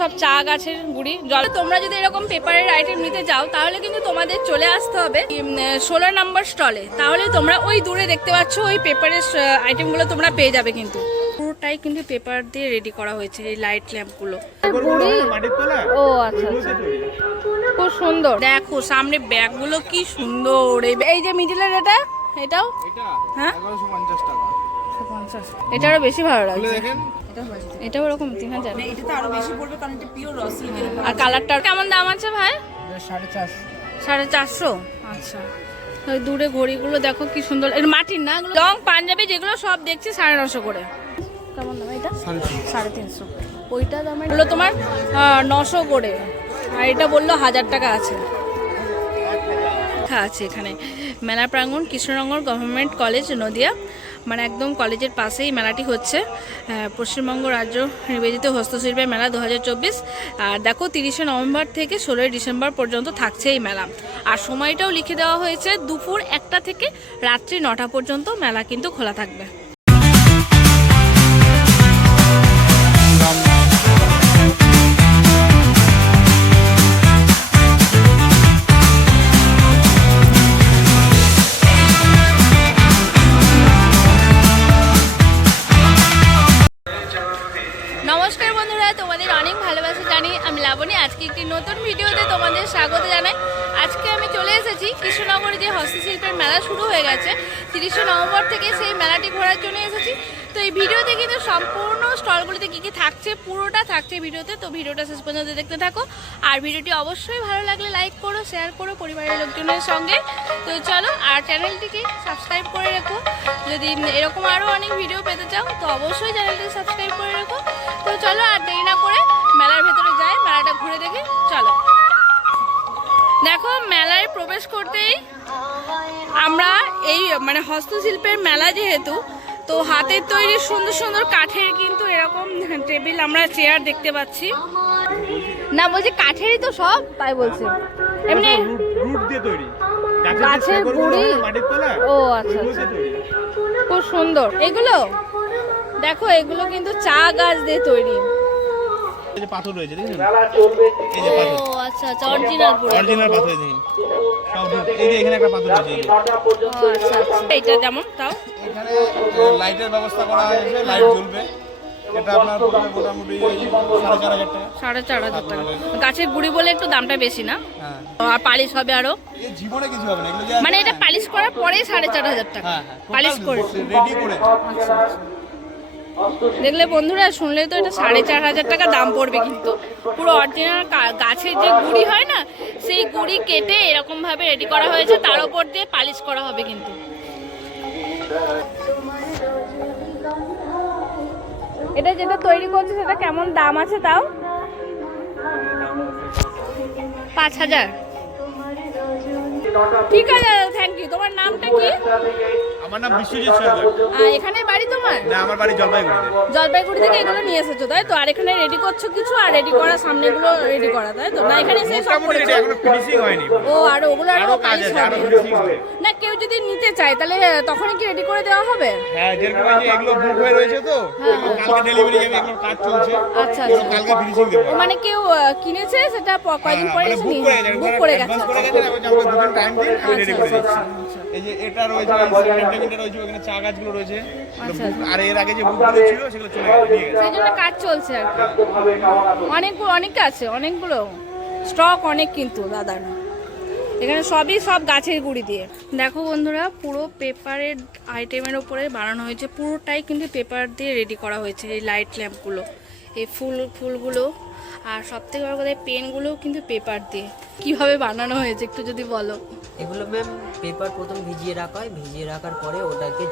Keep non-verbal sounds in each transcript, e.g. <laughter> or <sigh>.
সব চা গাছের গুড়ি জল। তোমরা যদি এরকম পেপারের আইটেম নিতে যাও তাহলে কিন্তু তোমাদের চলে আসতে হবে ষোলো নাম্বার স্টলে তাহলে তোমরা ওই দূরে দেখতে পাচ্ছ ওই পেপারের আইটেমগুলো তোমরা পেয়ে যাবে কিন্তু। পুরোটাই কিন্তু পেপার দিয়ে রেডি করা হয়েছে এই লাইট ল্যাম্পগুলো। ও আচ্ছা আচ্ছা। খুব সুন্দর। দেখো সামনে ব্যাগগুলো কি সুন্দর। এই- এই যে মিডিলের এটা এটাও? হ্যাঁ? এগারোশো পঞ্চাশ টাকা। এটারও বেশি ভালো লাগছে। দেখেন। এটাও ওরকম তিন হাজার। এটা তো আরও বেশি পড়বে কারণ এটা পিওর র সিল্কের আর কালারটা কেমন দাম আছে ভাই? সাড়ে চারশো। সাড়ে চারশো? আচ্ছা। ওই দূরে ঘড়িগুলো দেখো কি সুন্দর। এর মাটির না লং পাঞ্জাবি যেগুলো সব দেখছি সাড়ে নশো করে। কেমন দাম এটা? সাড়ে তিনশো। ওইটা দাম বলল তোমার নশো করে। আর এটা বলল হাজার টাকা আছে। আছে এখানে। মেলা প্রাঙ্গণ কৃষ্ণনগর গভর্নমেন্ট কলেজ নদিয়া। মানে একদম কলেজের পাশেই মেলাটি হচ্ছে। পশ্চিমবঙ্গ রাজ্য নিবেদিত হস্তশিল্পের মেলা দু হাজার চব্বিশ। আর দেখো, তিরিশে নভেম্বর থেকে ষোলোই ডিসেম্বর পর্যন্ত থাকছে এই মেলা। আর সময়টাও লিখে দেওয়া হয়েছে, দুপুর একটা থেকে রাত্রি নটা পর্যন্ত মেলা কিন্তু খোলা থাকবে। কৃষ্ণনগরে যে হস্তশিল্পের মেলা শুরু হয়ে গেছে, তিরিশে নভেম্বর থেকে সেই মেলাটি ঘোরার জন্য এসেছি। তো এই ভিডিওতে কিন্তু সম্পূর্ণ স্টলগুলিতে কী কী থাকছে, পুরোটা থাকছে ভিডিওতে। তো ভিডিওটা শেষ পর্যন্ত দেখতে থাকো। আর ভিডিওটি অবশ্যই ভালো লাগলে লাইক করো, শেয়ার করো পরিবারের লোকজনের সঙ্গে। তো চলো, আর চ্যানেলটিকে সাবস্ক্রাইব করে রেখো। যদি এরকম আরও অনেক ভিডিও পেতে চাও, তো অবশ্যই চ্যানেলটিকে সাবস্ক্রাইব করে রেখো। তো চলো, আর দেরি না করে মেলার ভেতরে যাই, মেলাটা ঘুরে দেখে চলো। দেখো মেলায় প্রবেশ করতেই আমরা এই মানে হস্তশিল্পের মেলা যেহেতু তো হাতের তৈরি সুন্দর সুন্দর কাঠের কিন্তু এরকম টেবিল আমরা চেয়ার দেখতে পাচ্ছি। না বলছি কাঠেরই তো সব তাই বলছে। এমনি রুট দিয়ে তৈরি। গাছের গুঁড়ি? ও আচ্ছা আচ্ছা। খুব সুন্দর। এগুলো? দেখো এগুলো কিন্তু চা গাছ দিয়ে তৈরি। এই যে পাথর রয়েছে দেখেছেন? এই ও যে পাথর। আচ্ছা আচ্ছা অরিজিনাল পুরো। অরিজিনাল পাথর দেখেন সব এই যে এখানে একটা পাথর রয়েছে ও আচ্ছা আচ্ছা। এইটা যেমন তাও? এখানে লাইটের ব্যবস্থা করা হয়েছে লাইট জ্বলবে। এটা আপনার পড়বে মোটামুটি সাড়ে চার হাজার টাকা। গাছের গুড়ি বলে একটু দামটা বেশি না? হ্যাঁ। আর পালিশ হবে আরও? এই জীবনে কিছু হবে না এগুলো মানে এটা পালিশ করার পরেই সাড়ে চার হাজার টাকা। হ্যাঁ পালিশ করে। রেডি করে আচ্ছা আচ্ছা। দেখলে বন্ধুরা, শুনলে তো এটা সাড়ে চার হাজার টাকা দাম পড়বে কিন্তু। পুরো অরিজিনাল গাছের যে গুড়ি হয় না, সেই গুড়ি কেটে এরকম ভাবে রেডি করা হয়েছে, তার উপর দিয়ে পালিশ করা হবে কিন্তু। এটা যেটা তৈরি করছে, সেটা কেমন দাম আছে তাও? পাঁচ হাজার। ঠিক আছে থ্যাংক ইউ তোমার নামটা কি? আমার নাম বিশ্বজিৎ সরকার। এখানে বাড়ি তোমার? না আমার বাড়ি জলপাইগুড়িতে। জলপাইগুড়ি থেকে এগুলো নিয়ে এসেছ তাই তো? আর এখানে রেডি করছ কিছু? আর রেডি করা সামনেগুলো রেডি করা তাই তো? না এখানে এসে সব করেছ? এখনও ফিনিশিং হয়নি। ও আর ওগুলো আরও কাজ হবে। না কেউ যদি নিতে চায় তাহলে তখনই কি রেডি করে দেওয়া হবে? হ্যাঁ যেরকম এই যে এগুলো বুক হয়ে রয়েছে তো কালকে ডেলিভারি যাবে এগুলো কাজ চলছে আচ্ছা আচ্ছা। কালকে ফিনিশিং দেবো মানে কেউ কিনেছে সেটা প- কয়দিন পরে মানে এসে বুক নিয়ে করে গেছে বুক করে গেছে। অ্যাডভান্স করে গেছে এবার দুদিন টাইম দিন রেডি করে আচ্ছা, দিচ্ছি। এই যে এটা রয়েছে এই রয়েছে ওখানে চা গাছগুলো রয়েছে। আচ্ছা, বুক- আর এর আগে যে বুকগুলো ছিল সেগুলো চলে গেছে সেই জন্য কাজ চলছে আর কি। অনেক আছে অনেকগুলো। স্টক অনেক কিন্তু দাদার। এখানে সবই সব গাছের গুঁড়ি দিয়ে। দেখো বন্ধুরা পুরো পেপারের আইটেমের উপরে বানানো হয়েছে পুরোটাই কিন্তু পেপার দিয়ে রেডি করা হয়েছে এই লাইট ল্যাম্পগুলো এই ফুল ফুলগুলো। আর সব থেকে বড় কথা পেনগুলোও কিন্তু পেপার দিয়ে। কীভাবে বানানো হয়েছে একটু যদি বলো। এগুলো ম্যাম পেপার প্রথম ভিজিয়ে রাখা হয়। ভিজিয়ে রাখার পরে ওটাকে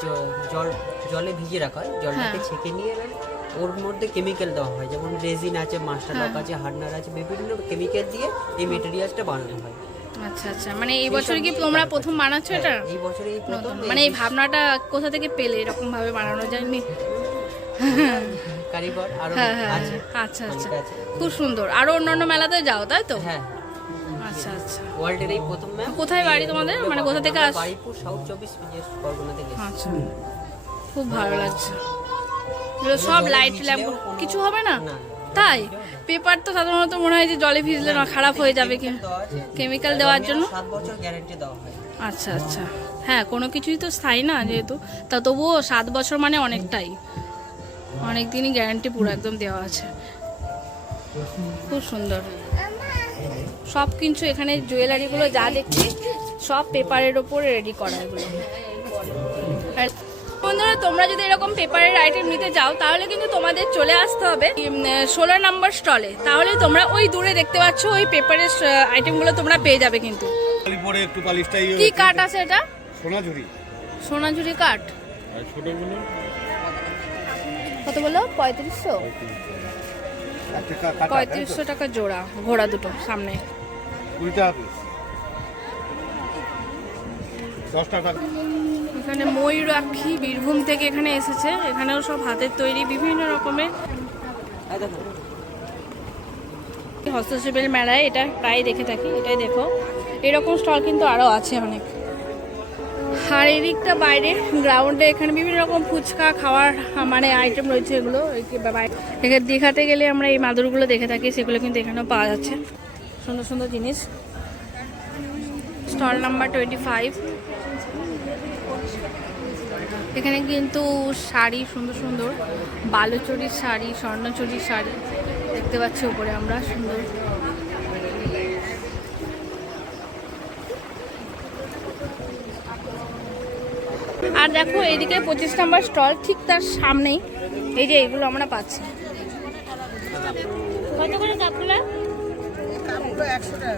জল জলে ভিজিয়ে রাখা হয়। জলটাকে হ্যাঁ। ছেঁকে নিয়ে ম্যাম ওর মধ্যে কেমিক্যাল দেওয়া হয়। যেমন রেজিন আছে মাস্টার হ্যাঁ। লক আছে হার্ডনার আছে বিভিন্ন কেমিক্যাল দিয়ে এই মেটেরিয়ালসটা বানানো হয়। আচ্ছা আচ্ছা। মানে এই বছর কি তোমরা প্রথম বানাচ্ছো এটা? হ্যাঁ, এই বছরে এই প্রথম মানে এই ভাবনাটা কোথা থেকে পেলে? এরকম ভাবে বানানো যায়নি? কারিগর আরও আছে। আচ্ছা আচ্ছা। খুব সুন্দর। আরও অন্যান্য মেলাতে যাও তাই তো? হ্যাঁ। আচ্ছা আচ্ছা। ওয়ার্ল্ডের এই প্রথম ম্যাম কোথায় বাড়ি তোমাদের? মানে কোথা থেকে আস- বাড়িপুর সাউথ চব্বিশ পরগনা থেকে আচ্ছা। খুব ভালো লাগছে। সব লাইট ল্যাম্প কিছু হবে না? তাই? পেপার তো সাধারণত মনে হয় যে জলে ভিজলে না খারাপ হয়ে যাবে কি? কেমিক্যাল দেওয়ার জন্য? সাত বছর গ্যারেন্টি দেওয়া হয়। আচ্ছা আচ্ছা। হ্যাঁ কোনো কিছুই তো স্থায়ী না যেহেতু। তা তবুও সাত বছর মানে অনেকটাই। অনেক দিনই গ্যারান্টি পুরো একদম দেওয়া আছে। খুব সুন্দর। সব কিছু এখানে জুয়েলারিগুলো যা দেখছি সব পেপারের ওপরে রেডি করা এগুলো। আর বন্ধুরা তোমরা যদি এরকম পেপারের আইটেম নিতে যাও তাহলে কিন্তু তোমাদের চলে আসতে হবে ষোলো নাম্বার স্টলে তাহলে তোমরা ওই দূরে দেখতে পাচ্ছ ওই পেপারের আইটেমগুলো তোমরা পেয়ে যাবে কিন্তু। কি কাঠ আছে এটা? সোনাঝুরি। সোনাঝুরি কাঠ। কত বলো পঁয়ত্রিশশো? পঁয়ত্রিশশো টাকা জোড়া ঘোড়া দুটো সামনে। কুড়ি টাকা। পিস এখানে ময়ূরাক্ষী বীরভূম থেকে এখানে এসেছে। এখানেও সব হাতের তৈরি, বিভিন্ন রকমের। হস্তশিল্পের মেলায় এটা প্রায় দেখে থাকি, এটাই দেখো। এরকম স্টল কিন্তু আরও আছে অনেক। আর এদিকটা বাইরে গ্রাউন্ডে এখানে বিভিন্ন রকম ফুচকা, খাওয়ার মানে আইটেম রয়েছে এগুলো। এখানে দীঘাতে গেলে আমরা এই মাদুরগুলো দেখে থাকি, সেগুলো কিন্তু এখানেও পাওয়া যাচ্ছে। সুন্দর সুন্দর জিনিস। স্টল নাম্বার টোয়েন্টি ফাইভ এখানে কিন্তু শাড়ি সুন্দর সুন্দর। বালুচরির শাড়ি, স্বর্ণচুরির শাড়ি দেখতে পাচ্ছি উপরে আমরা, সুন্দর। আর দেখো, এদিকে পঁচিশ নাম্বার স্টল, ঠিক তার সামনেই। এই যে এগুলো আমরা পাচ্ছি। কত করে প্রকাশে গোপনে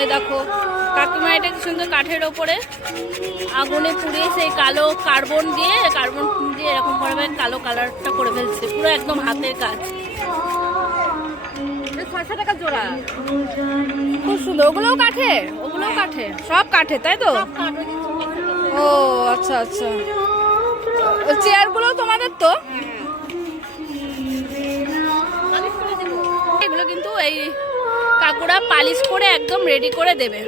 এই দেখো কাকিমা এটা কি সুন্দর কাঠের ওপরে? আগুনে পুড়িয়ে সেই কালো কার্বন দিয়ে কার্বন দিয়ে এরকম করে কালো কালারটা করে ফেলছে। পুরো একদম হাতের কাজ। ছয়শো টাকা জোড়া। খুব সুন্দর। ওগুলোও কাঠে? ওগুলোও কাঠে? সব কাঠে তাই তো? ও আচ্ছা আচ্ছা। চেয়ারগুলো তোমাদের তো? এগুলো কিন্তু এই কাকুরা পালিশ করে একদম রেডি করে দেবে।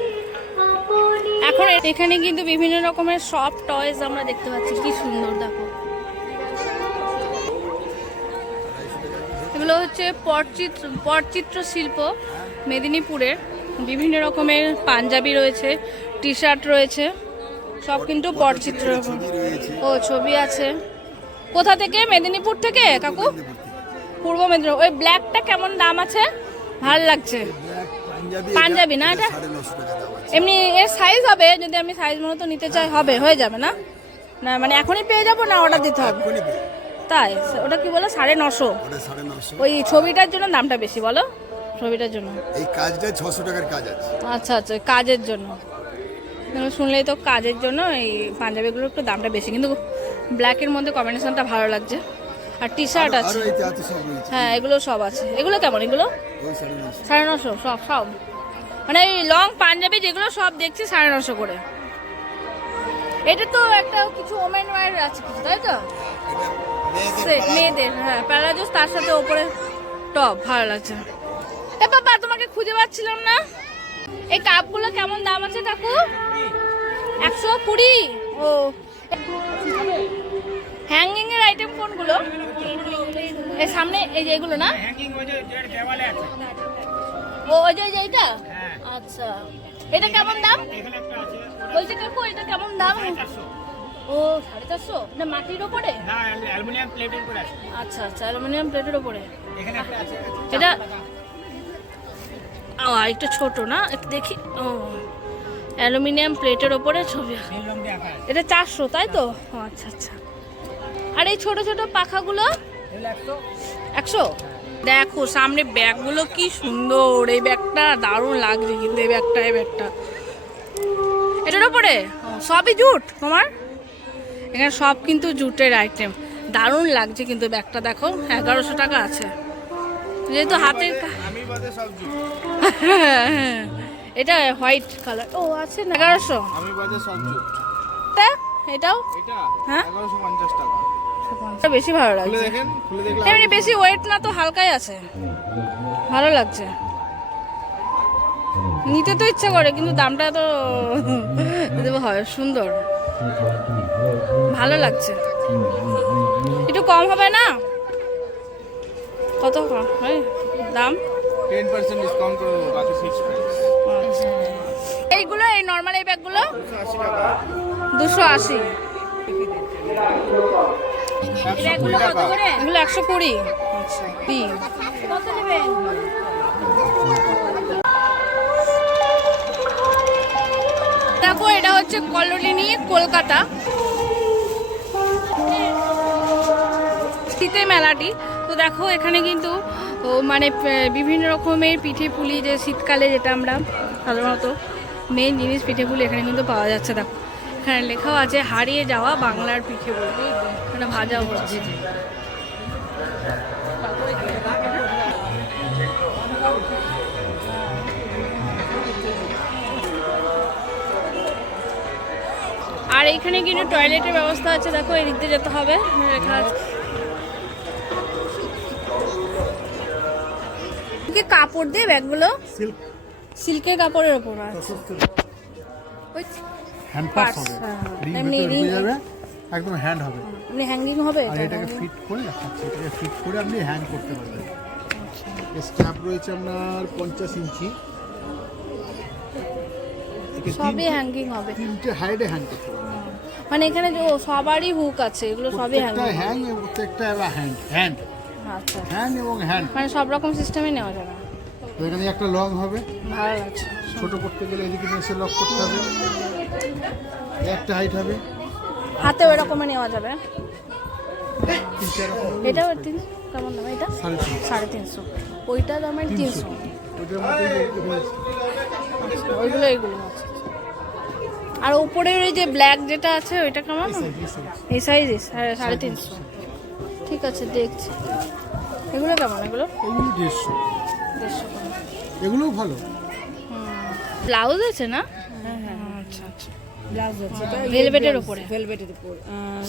এখন এখানে কিন্তু বিভিন্ন রকমের সব টয়েস আমরা দেখতে পাচ্ছি। কি সুন্দর দেখো। এগুলো হচ্ছে পটচিত্র পটচিত্র শিল্প মেদিনীপুরের। বিভিন্ন রকমের পাঞ্জাবি রয়েছে টি শার্ট রয়েছে। সব কিন্তু পটচিত্র। ও ছবি আছে। কোথা থেকে? মেদিনীপুর থেকে কাকু? পূর্ব মেদিনীপুর। ওই ব্ল্যাকটা কেমন দাম আছে? ভালো লাগছে। পাঞ্জাবি না এটা? এমনি এর সাইজ হবে যদি আমি সাইজ মতো নিতে চাই হবে হয়ে যাবে না? না মানে এখনই পেয়ে যাব না অর্ডার দিতে হবে? তাই? ওটা কি বলো? সাড়ে নশো। ওই ছবিটার জন্য দামটা বেশি বলো? ছবিটার জন্য। এই কাজটা ছশো টাকার কাজ আছে। আচ্ছা আচ্ছা কাজের জন্য। শুনলেই তো কাজের জন্য এই পাঞ্জাবিগুলোর একটু দামটা বেশি। কিন্তু ব্ল্যাকের মধ্যে কম্বিনেশনটা ভালো লাগছে। আর টি শার্ট আছে। হ্যাঁ এগুলো সব আছে। এগুলো কেমন? এগুলো? সাড়ে নশো সব সব। মানে এই লং পাঞ্জাবি যেগুলো সব দেখছি সাড়ে নশো করে। এটা তো একটা কিছু ওমেন ওয়ার আছে কিছু তাই তো? মেয়েদের হ্যাঁ প্যারাজুস তার সাথে ওপরে টপ ভালো লাগছে। এ বাবা তোমাকে খুঁজে পাচ্ছিলাম না। এই কাপগুলো কেমন দাম আছে কাকু? একশো কুড়ি? ও। হ্যাঙ্গিং এর আইটেম কোনগুলো? এই সামনে এই যে এগুলো না? ও ওই যে ওই যে এইটা? আচ্ছা। এটা কেমন দাম? বলছি কাকু এটা কেমন দাম? ও সাড়ে চারশো? না মাটির ওপরে? আচ্ছা আচ্ছা অ্যালুমিনিয়াম প্লেটের ওপরে এটা ও একটু ছোট না? একটু দেখি। ও অ্যালুমিনিয়াম প্লেটের ওপরে ছবি এটা চারশো তাই তো? ও আচ্ছা আচ্ছা। আর এই ছোট ছোট পাখাগুলো? একশো? দেখো সামনে ব্যাগগুলো কি সুন্দর। এই ব্যাগটা দারুণ লাগছে কিন্তু এই ব্যাগটা এই ব্যাগটা। এটার ওপরে? সবই জুট তোমার? এখানে সব কিন্তু জুটের আইটেম দারুণ লাগছে কিন্তু ব্যাগটা দেখো এগারোশো টাকা আছে। যেহেতু হাতের <laughs> এটা হোয়াইট কালার। ও আছে এগারোশো? এটাও? হ্যাঁ? বেশি ভালো লাগছে। এমনি বেশি ওয়েট না তো হালকাই আছে। ভালো লাগছে। নিতে তো ইচ্ছা করে কিন্তু দামটা তো হয় সুন্দর। ভালো লাগছে। একটু কম হবে না? কত দাম? আচ্ছা। এইগুলো এই নর্মাল এই ব্যাগগুলো দুশো আশি। এগুলো একশো কুড়ি। আচ্ছা। দেখো এটা হচ্ছে কলোনি কলকাতা। শীতে মেলাটি। তো দেখো এখানে কিন্তু মানে বিভিন্ন রকমের পিঠে পুলি যে শীতকালে যেটা আমরা সাধারণত মেন জিনিস পিঠে পুলি এখানে কিন্তু পাওয়া যাচ্ছে। দেখো এখানে লেখাও আছে হারিয়ে যাওয়া বাংলার পিঠে পুলি এখানে ভাজা হচ্ছে আর এখানে কিন্তু টয়লেটের ব্যবস্থা আছে দেখো এদিক দিয়ে যেতে হবে লেখা আছে। কি কাপড় দিয়ে ব্যাগগুলো? সিল্কের কাপড়ের ওপর আছে হ্যান্ড পার্স, পাস হবে। হ্যাঁ, রিং এমনি একদম হ্যান্ড হবে। এমনি হ্যাঙ্গিং হবে? আর এটা? এটাকে ফিট করে দেখাচ্ছি। এটাকে ফিট করে আপনি হ্যান্ড করতে পারবেন। আচ্ছা। স্ট্যাপ রয়েছে আপনার পঞ্চাশ ইঞ্চি। সবই হ্যাঙ্গিং হবে। তিনটে হাইডে হ্যান্ড করতে পারবেন। মানে এখানে যে সবারই হুক আছে এগুলো সবই হ্যাং এবং প্রত্যেকটা হ্যান্ড হ্যান্ড আচ্ছা। হ্যান্ড এবং হ্যান্ড মানে সব রকম সিস্টেমে নেওয়া যাবে তো এখানে একটা লং হবে। ভালো লাগছে। ছোট করতে গেলে এদিকে এসে লক করতে হবে। একটা হাইট হবে। হাতে ওই রকমে নেওয়া যাবে। এটাও তিন কেমন দাম? এটা? সাড়ে তিনশো। ওইটা দামের তিনশো। এটা। আচ্ছা ওইগুলো এইগুলো আর উপরের ওই যে ব্ল্যাক যেটা আছে ওইটা কেমন? এই সাইজ সাড়ে তিনশো। ঠিক আছে দেখছি। এগুলো কেমন? এগুলো? দেড়শো। এগুলোও ভালো। ব্লাউজ আছে না? আচ্ছা ব্লাউজ আছে ভেলভেটের উপরে। ভেলভেটের উপর।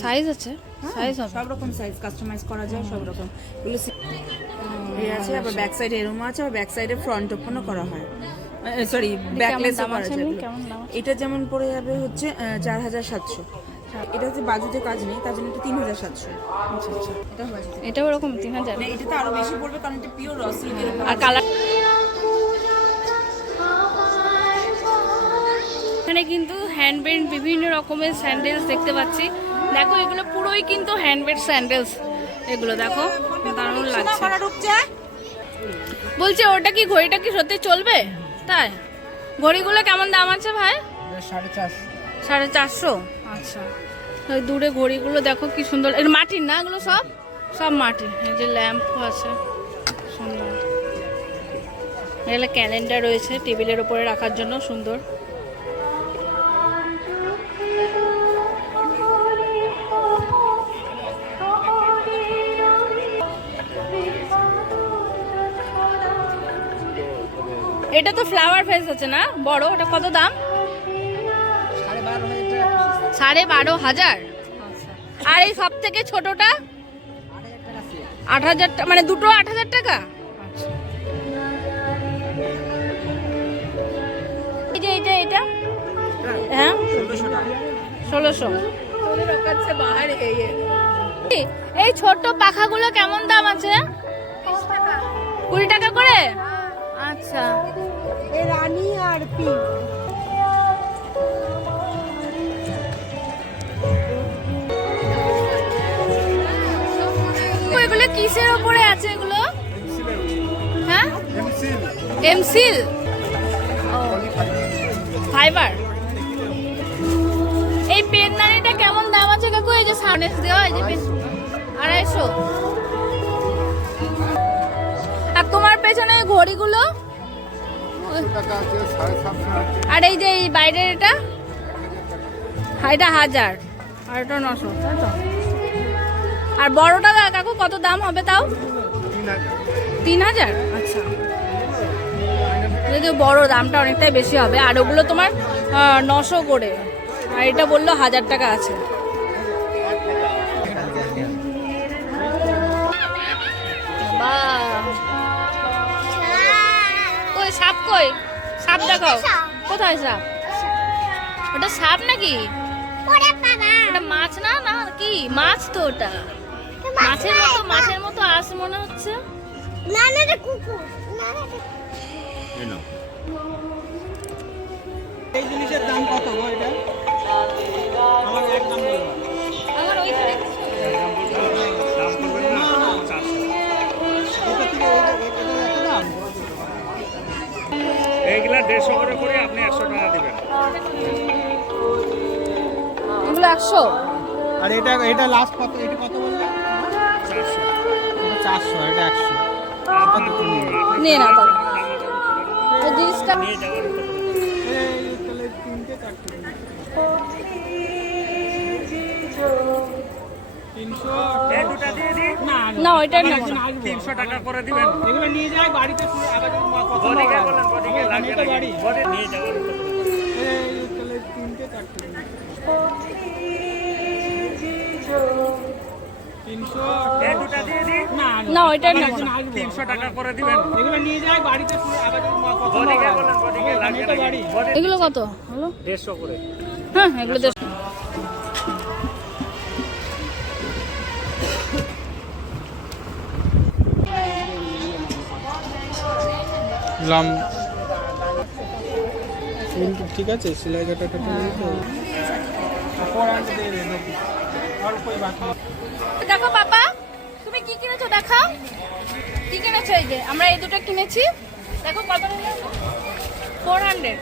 সাইজ আছে? সাইজ হবে। সব রকম সাইজ কাস্টমাইজ করা যায় সব রকম। এগুলো এই আছে আবার ব্যাক সাইডে এরম আছে আবার ব্যাক সাইডে ফ্রন্ট ওপেনও করা হয়। সরি ব্যাকলেসও দাম করা আছে যায়? এটা যেমন পড়ে যাবে হচ্ছে চার হাজার সাতশো। এটা হচ্ছে বাজুতে কাজ নেই তার জন্য এটা তিন হাজার সাতশো। আচ্ছা আচ্ছা। এটা এটাও ওরকম তিন হাজার? মানে এটা তো আরও বেশি পড়বে কারণ এটা পিওর র আর কালার এখানে কিন্তু হ্যান্ডমেড বিভিন্ন রকমের স্যান্ডেলস দেখতে পাচ্ছি। দেখো এগুলো পুরোই কিন্তু হ্যান্ডমেড স্যান্ডেলস এগুলো দেখো দারুণ লাগছে। বলছি ওটা কি ঘড়িটা কি সত্যি চলবে? তাই? ঘড়িগুলো কেমন দাম আছে ভাই? সাড়ে চারশো। সাড়ে চারশো? আচ্ছা। ওই দূরে ঘড়িগুলো দেখো কি সুন্দর। এর মাটির না এগুলো সব? সব মাটির। এই যে ল্যাম্প আছে। সুন্দর। এগুলো ক্যালেন্ডার রয়েছে টেবিলের উপরে রাখার জন্য সুন্দর। এটা তো ফ্লাওয়ার ফেস আছে না? বড় ওটা কত দাম? সাড়ে বারো হাজার। আর এই সব থেকে ছোটটা? আট হাজার মানে দুটো আট হাজার টাকা? এই যে এইটা হ্যাঁ? ষোলোশো। এই পাখাগুলো কেমন দাম আছে? কুড়ি টাকা করে? আচ্ছা। রানী আর পিঙ্ক এগুলো কিসের ওপরে আছে এগুলো? হ্যাঁ? এমসিল ফাইবার এই পেনদানিটা কেমন দাম আছে কাকু? এই যে সামনে দেওয়া এই যে আড়াইশো। আর তোমার পেছনে ঘড়িগুলো? আর এই যে এই বাইরের এটা? এটা হাজার। আর এটা নশো আর বড়টা কাকু কত দাম হবে তাও? তিন হাজার? আচ্ছা। যদিও বড় দামটা অনেকটাই বেশি হবে। আর ওগুলো তোমার নশো করে। আর এটা বলল হাজার টাকা আছে। বা কই? সাপ দেখাও। কোথায় সাপ? ওটা সাপ নাকি? ওটা মাছ না? না কি? মাছ তো ওটা। মাছের মতো মাছের মতো আস মনে হচ্ছে। এই জিনিসের দাম কত গো এটা? আমার একদম আমার ওইখানে দেড়শো করে করে আপনি একশো টাকা দেবেন। এগুলো একশো? আর এটা এটা লাস্ট কত এটা কত বললে চারশো। এটা চারশো এটা একশো। নিয়ে না তাহলে। জিনিসটা নিয়ে যাওয়ার তিনশো না না। ওইটা টাকা করে দিবেন। এগুলো নিয়ে যাই বাড়িতে কত বডিকে বলেন বডিকে আমার লাগবে এখানেই তো বাড়ি বডি নিয়ে যাওয়ার এই তাহলে তিনটে চারটে তিনশো এই দুটা দিয়ে দিই না না। ওইটা টাকা। করে দিবেন। এগুলো নিয়ে যাই বাড়িতে কত বলেন বডিকে এগুলো কত? হলো? করে। হ্যাঁ এগুলো দেড়শো লাম ঠিক আছে সেলাই কাটাটা অল্পই বাকি দেখো পাপা তুমি কি কিনেছো দেখাও। কি কিনেছো এই যে আমরা এই দুটো কিনেছি। দেখো কত ফোর হান্ড্রেড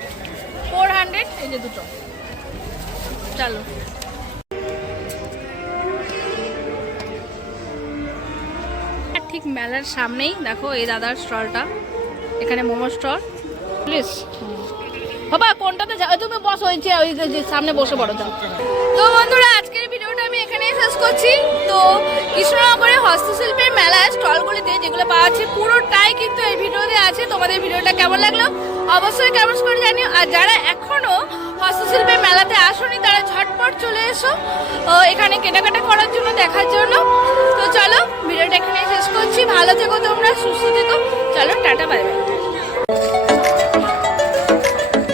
ফোর হান্ড্রেড এই যে দুটো। চলো। ঠিক মেলার সামনেই দেখো এই দাদার স্টলটা। এখানে মোমো স্টল। প্লিজ বাবা, কোনটাতে যাও তুমি বসো ওই যে ওই যে সামনে বসে পড়ো, যাও। তো বন্ধুরা, আজকের ভিডিওটা আমি এখানেই শেষ করছি। তো কৃষ্ণনগরের হস্তশিল্পের মেলায় স্টলগুলিতে যেগুলো পাওয়া যাচ্ছে, পুরোটাই কিন্তু এই ভিডিওতে আছে। তোমাদের ভিডিওটা কেমন লাগল? অবশ্যই কেমন করে জানিও। আর যারা এখনও হস্তশিল্পের মেলাতে আসনি, তারা ঝটপট চলে এসো। এখানে কেনাকাটা করার জন্য, দেখার জন্য। তো চলো, ভিডিওটা এখানে শেষ করছি। ভালো থেকো তোমরা, সুস্থ থেকো। চলো, টাটা, বাই বাই।